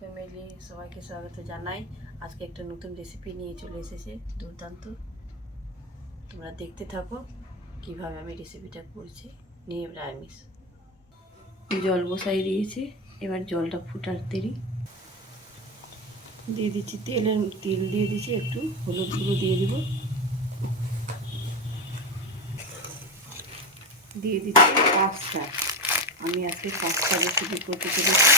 Family সবাইকে স্বাগত জানাই। আজকে একটা নতুন রেসিপি নিয়ে চলে এসেছে, দুর্দান্ত। তোমরা দেখতে থাকো কিভাবে আমি রেসিপিটা করছি। নিরামিষ জল বসাই দিয়েছি, এবার জলটা ফুটার দেরি দিয়ে দিচ্ছি। তেল দিয়ে দিচ্ছি, একটু হলুদ গুঁড়ো দিয়ে দিব, দিয়ে দিচ্ছি পাঁচটা। আমি আজকে পাঁচটা রেসিপি করতে চলেছি।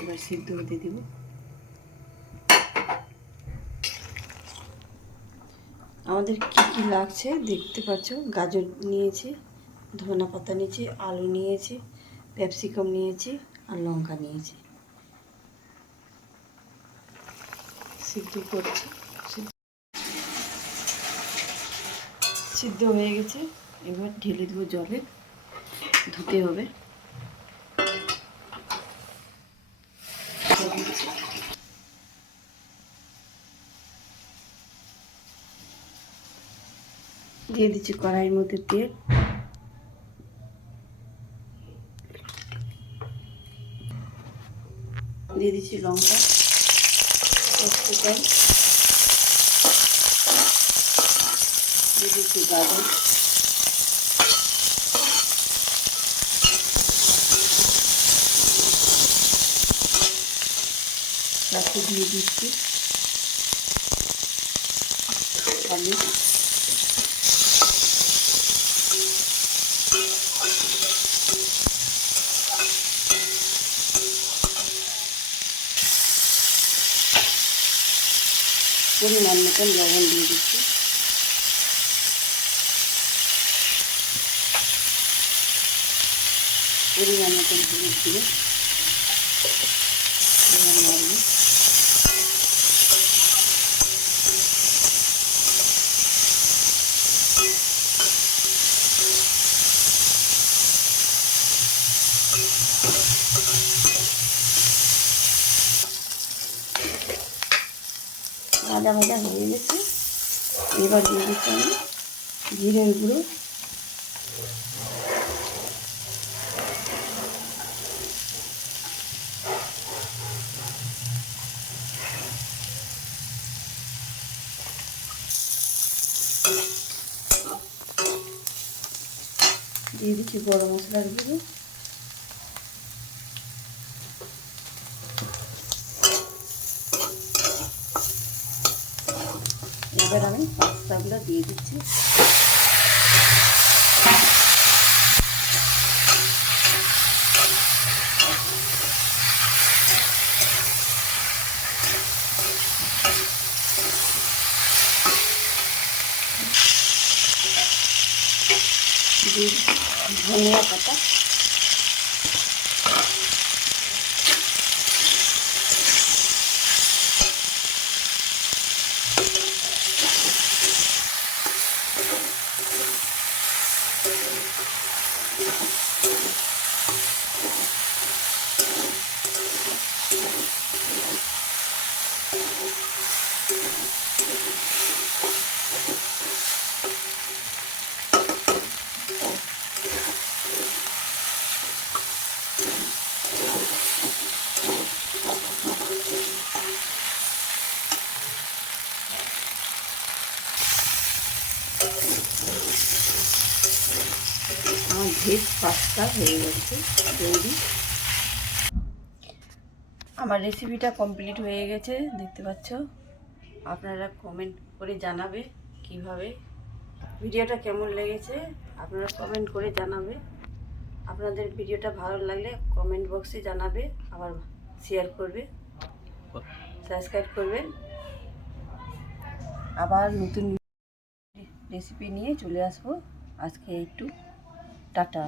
এবার সিদ্ধ হতে দিব। আমাদের কি কি লাগছে দেখতে পাচ্ছ। গাজর নিয়েছি, ধনে পাতা নিয়েছি, আলু নিয়েছি, ক্যাপসিকাম নিয়েছি আর লঙ্কা নিয়েছি। সিদ্ধ করছি। সিদ্ধ হয়ে গেছে, এবার ঢেলে দেবো জলে, ধুতে হবে। দিয়ে দিচ্ছি কড়াইয়ের মধ্যে তেল, দিয়ে দিচ্ছি লঙ্কা, ক্যাপসিকাম, দিয়ে দিচ্ছি গাজর, সাথে দিয়ে দিচ্ছি আলু, পরিমাণ মতন লবণ দিয়ে দিচ্ছি, পরিমাণ মতন হলুদ দিয়ে নাড়বো। ভাজা ভাজা হয়ে গেছে, এবার দিয়ে দিচ্ছি আমি জিরের গুঁড়ো, দিয়ে দিচ্ছি গরম মশলার গুঁড়ো, এবার আমি পাস্তাগুলো দিয়ে দিচ্ছি। ধনিয়া পাতা, আমার ভেজ পাস্তা হয়ে গেছে তৈরি। আমার রেসিপিটা কমপ্লিট হয়ে গেছে, দেখতে পাচ্ছ। আপনারা কমেন্ট করে জানাবে কিভাবে ভিডিওটা কেমন লেগেছে, আপনারা কমেন্ট করে জানাবে। আপনাদের ভিডিওটা ভালো লাগলে কমেন্ট বক্সে জানাবে, আবার শেয়ার করবে, সাবস্ক্রাইব করবেন। আবার নতুন রেসিপি নিয়ে চলে আসবো। আজকে একটু টাটা।